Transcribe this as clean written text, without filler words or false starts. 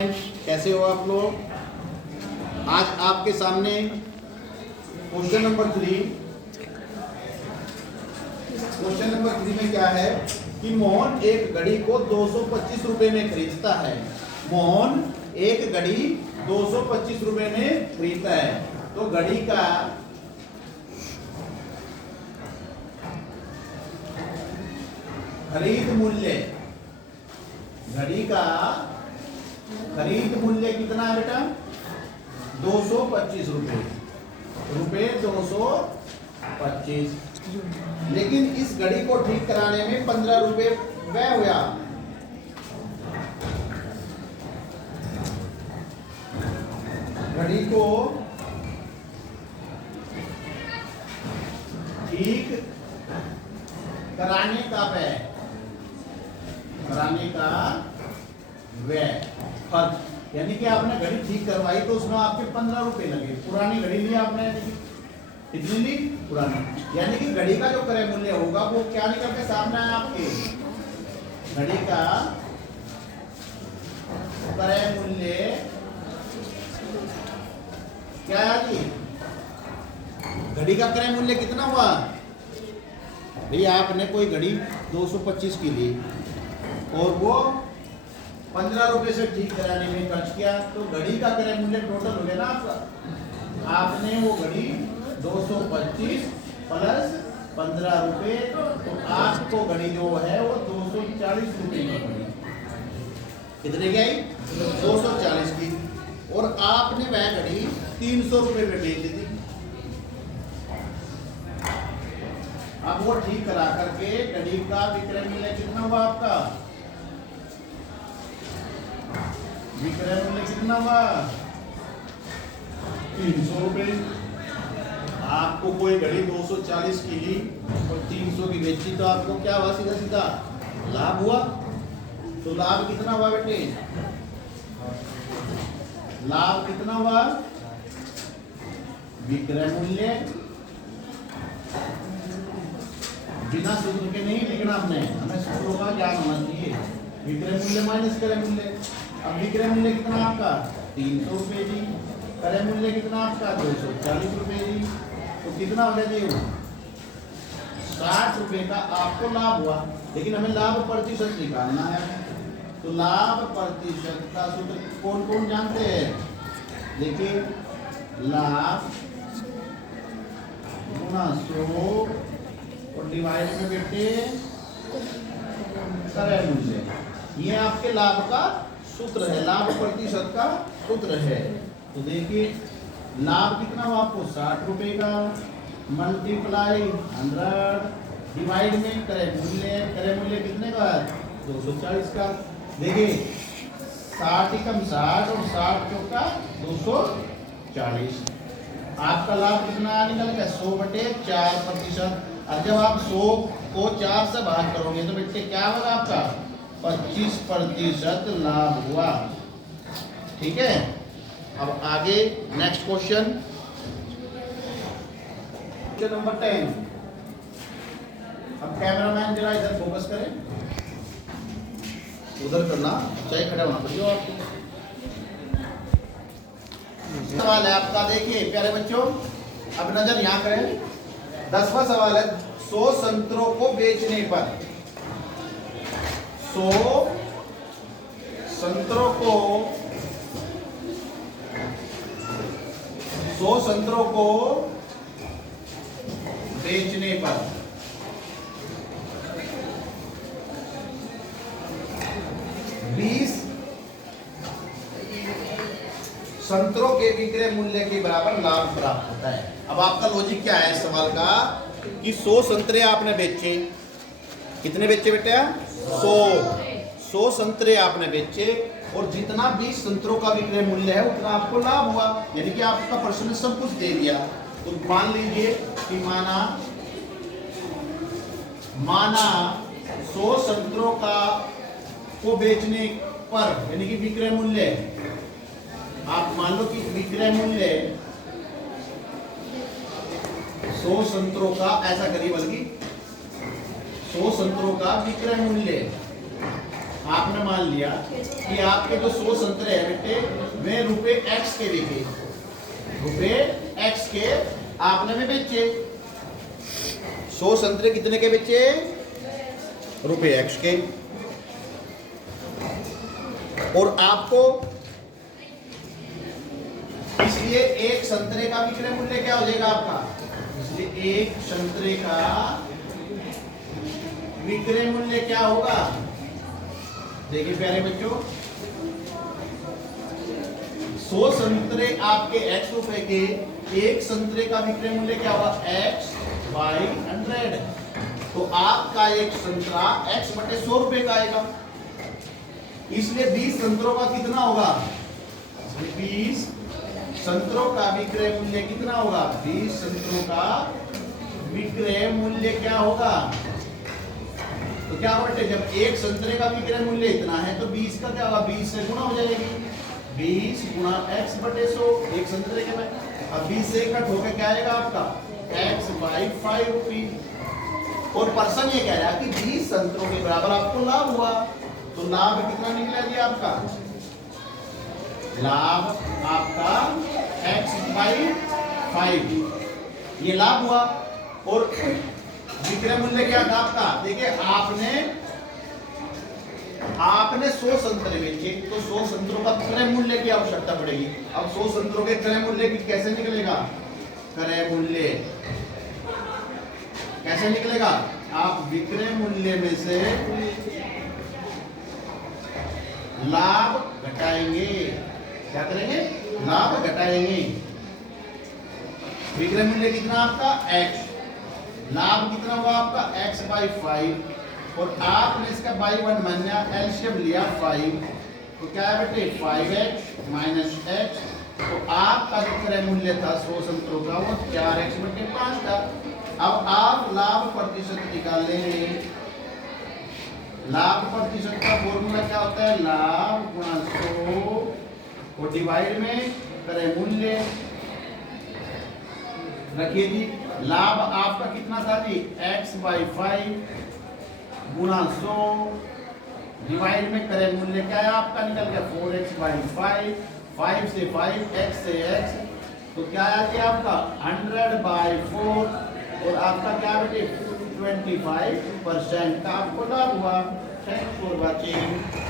कैसे हो आप लोग। आज आपके सामने क्वेश्चन नंबर 3। क्वेश्चन नंबर 3 में क्या है कि मोहन एक घड़ी को 225 रुपए में खरीदता है। मोहन एक घड़ी 225 रुपए में खरीदता है। तो घड़ी का खरीद मूल्य, घड़ी का खरीद मूल्य कितना है बेटा? 225 रुपए 225। लेकिन इस घड़ी को ठीक कराने में 15 रुपए व्यय हुआ। घड़ी को ठीक कराने का व्यय, कराने का व्यय खर्च, यानी कि आपने घड़ी ठीक करवाई तो उसमें आपके 15 रुपए लगे। पुरानी घड़ी ली आपने, कितनी ली? पुरानी। यानी कि घड़ी का जो क्रय मूल्य होगा वो क्या निकल के सामने आया आपके? घड़ी का क्रय मूल्य क्या है जी? घड़ी का क्रय मूल्य कितना हुआ भैया? आपने कोई घड़ी 225 की ली और वो 15 रुपए से ठीक कराने में खर्च किया, तो घड़ी का क्रय मूल्य टोटल हो गया ना आपका। आपने वो घड़ी 225 प्लस 15 रुपए, तो आपको घड़ी जो है वो 240 रुपए की पड़ी। कितने की आई? 240 की। और आपने वह घड़ी 300 रुपए में बेच दी। अब वो ठीक करा करके घड़ी का विक्रय मूल्य कितना हुआ आपका? विक्रय मूल्य कितना हुआ? 300 रुपए। आपको कोई घड़ी 240 की ली और 300 की बेची, तो आपको क्या हुआ? सीधा सीधा लाभ हुआ। तो लाभ कितना हुआ बेटे? लाभ कितना हुआ? विक्रय मूल्य, बिना सूत्र के नहीं लिखना हमने, हमें सूत्रों का ज्ञान होना चाहिए। विक्रय मूल्य माइनस क्रय मूल्य। अब विक्रय मूल्य कितना आपका? 300 रुपए जी। क्रय मूल्य कितना आपका? 240 रुपए जी। तो कितना हो गया जी? 60 रुपए का आपको लाभ हुआ। लेकिन हमें लाभ प्रतिशत निकालना है, तो लाभ प्रतिशत का सूत्र कौन कौन जानते हैं? देखिए, लाभ गुणा 100 और डिवाइड में बेटे क्रय मूल्य। ये आपके लाभ का सूत्र है, लाभ प्रतिशत का सूत्र है। तो देखिए लाभ कितना हुआ आपको? 60 रुपए का मल्टीप्लाई 100 डिवाइड में क्रय मूल्य। क्रय मूल्य कितने का? 240 का। देखिए 60 एकम 60 और 60 चौका 240। आपका लाभ कितना निकल गया? 100/4%। और जब आप 100 को 4 से भाग करोगे तो बेटे क्या होगा आपका? 25% लाभ हुआ। ठीक है। अब आगे नेक्स्ट क्वेश्चन, क्वेश्चन नंबर 10। अब कैमरामैन जरा इधर फोकस करें, उधर करना, चाहे खड़ा होना पड़ेगा आपको। सवाल है आपका, देखिए प्यारे बच्चों, अब नजर यहां करें। 10वां सवाल है, 100 संतरों को बेचने पर 100 संतरों को 100 संतरों को बेचने पर 20 संतरों के विक्रय मूल्य के बराबर लाभ प्राप्त होता है। अब आपका लॉजिक क्या है इस सवाल का कि 100 संतरे आपने बेचे। कितने बेचे बेटे? 100 संतरे आपने बेचे और जितना 20 संतरों का विक्रय मूल्य है उतना आपको लाभ हुआ। यानी कि आपका पर्सन ने सब कुछ दे दिया। तो मान लीजिए कि माना 100 संतरों का को बेचने पर, यानी कि विक्रय मूल्य, आप मान लो कि विक्रय मूल्य 100 संतरों का, ऐसा करिए बल्कि 100 संतरों का विक्रय मूल्य आपने मान लिया कि आपके जो 100 संतरे हैं बेटे वे रुपए एक्स के बिके, रुपए एक्स के आपने में बेचे। 100 संतरे कितने के बेचे? रुपए एक्स के। और आपको इसलिए एक संतरे का विक्रय मूल्य क्या हो जाएगा आपका? इसलिए एक संतरे का विक्रय मूल्य क्या होगा? देखिए प्यारे बच्चों, 100 संतरे आपके x रुपए के, एक संतरे का विक्रय मूल्य क्या होगा? x by 100। तो आपका एक संतरा x बटे 100 रुपए का आएगा। इसलिए 20 संतरों का कितना होगा? 20 संतरों का विक्रय मूल्य कितना होगा? 20 संतरों का विक्रय मूल्य क्या होगा? तो क्या बटे, जब एक संतरे का विक्रय मूल्य इतना है तो 20 का क्या होगा? 20 से गुणा हो जाएगी। 20 गुणा x बटे 100, एक संतरे के में। अब 20 से कट होकर क्या आएगा आपका? x by 5 rupees. और पर्सन ये कह रहा है कि 20 संतरों के बराबर आपको लाभ हुआ। तो लाभ कितना निकला जी आपका? लाभ आपका x बाई 5, ये लाभ हुआ। और विक्रय मूल्य क्या था आपका? देखिए आपने 100 संतरे बेचे तो 100 संतरों का क्रय मूल्य की आवश्यकता पड़ेगी। अब 100 संतरों के क्रय मूल्य की कैसे निकलेगा? क्रय मूल्य कैसे निकलेगा? आप विक्रय मूल्य में से लाभ घटाएंगे। क्या करेंगे? लाभ घटाएंगे। विक्रय मूल्य कितना आपका? x, लाभ कितना हुआ आपका? x by 5। और आपने इसका बाई 1 माना, एलसीएम लिया 5, तो क्या है बेटे? 5x minus x। तो आपका जो क्रय मूल्य था 100 संतरों का वो 4x बटे 5 था। अब आप लाभ प्रतिशत निकालेंगे। लाभ प्रतिशत का फॉर्मूला क्या होता है? लाभ गुणा 100 और डिवाइड में क्रय मूल्य। रखिए जी, लाभ आपका कितना था जी? x बाई 5 गुणा 100 डिवाइड में क्रय मूल्य क्या है आपका? निकल गया 4x बाई 5, 5 से 5, x से x, तो क्या आ गया आपका? 100 बाई 4। और आपका क्या बेटे? 25% का आपको लाभ हुआ। Thanks for watching.